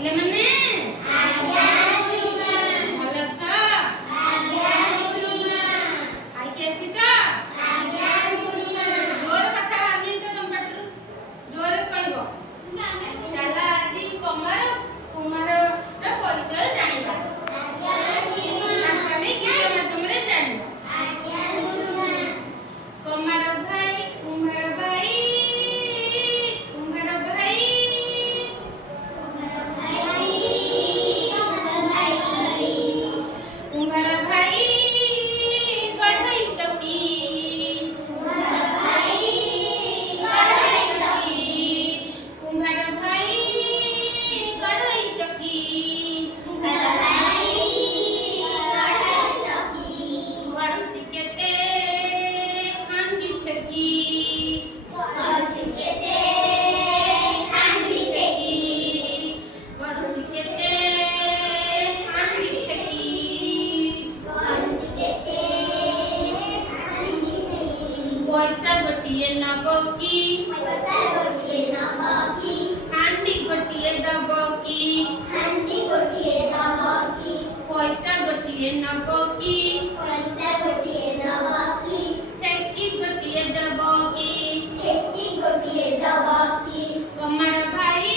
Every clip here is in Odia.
ପିଲାମାନେ ଭଲ ଅଛ? ଖାଇକି ଆସିଛ? ଜୋରେ କଥା ବାହାରୁନି ତ ତମ ପାଟିରୁ, ଜୋରେ କହିବ। ଚାଲ ଆଜି କୁମାରର ପରିଚୟ ଜାଣିବା। ତାକୁ ଆମେ ଗୀତ ମାଧ୍ୟମରେ ଜାଣିବା। କୁମ୍ଭାର ଭାଇ କୁମ୍ଭାର ଭାଇ କୁମ୍ଭାର ଭାଇ କୁମ୍ଭାର ଭାଇ ଗଢ଼ଇ ଚକି କୁମ୍ଭାର ଭାଇ ଗଢ଼ଇ ଚକି ଗଢ଼ୁଛି କେତେ ହାଣ୍ଡି ଟେକି ଗଢ଼ୁଛି କେତେ ହାଣ୍ଡି ଟେକି ପଇସା ଗୋଟିଏ ନବ କି ହାଣ୍ଡି ଗୋଟିଏ ଦବ କି ପଇସା ଗୋଟିଏ ନବ କି ଠେକି ଗୋଟିଏ ଦବ କି କୁମ୍ଭାର ଭାଇ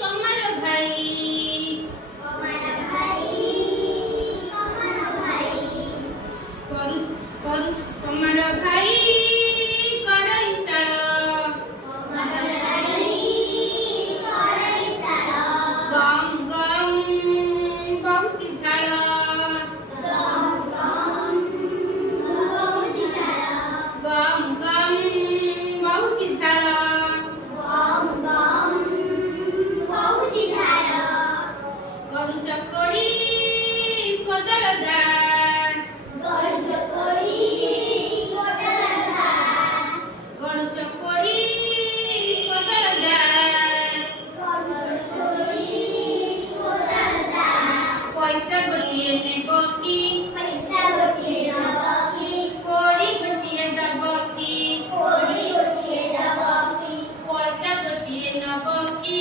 କୁମ୍ଭାର ଭାଇ କରୁ କରୁ କୁମ୍ଭାର ଭାଇ କର ଇଶାଳ ଗମ୍ ଗମ୍ ବହୁଛି ଝାଳ ଗମ୍ ଗମ୍ ବହୁଛି ଝାଳ ଗଡ଼ୁ ଚକଡ଼ି କୋଦଳ ଦାର ଗଡ଼ୁ ଚକଡ଼ି କୋଦଳ ଦାର ପଇସା ଗୋଟିଏ ନେବ କି କୋଡ଼ି ଗୋଟିଏ ଦବ କି ପଇସା ଗୋଟିଏ ନବ କି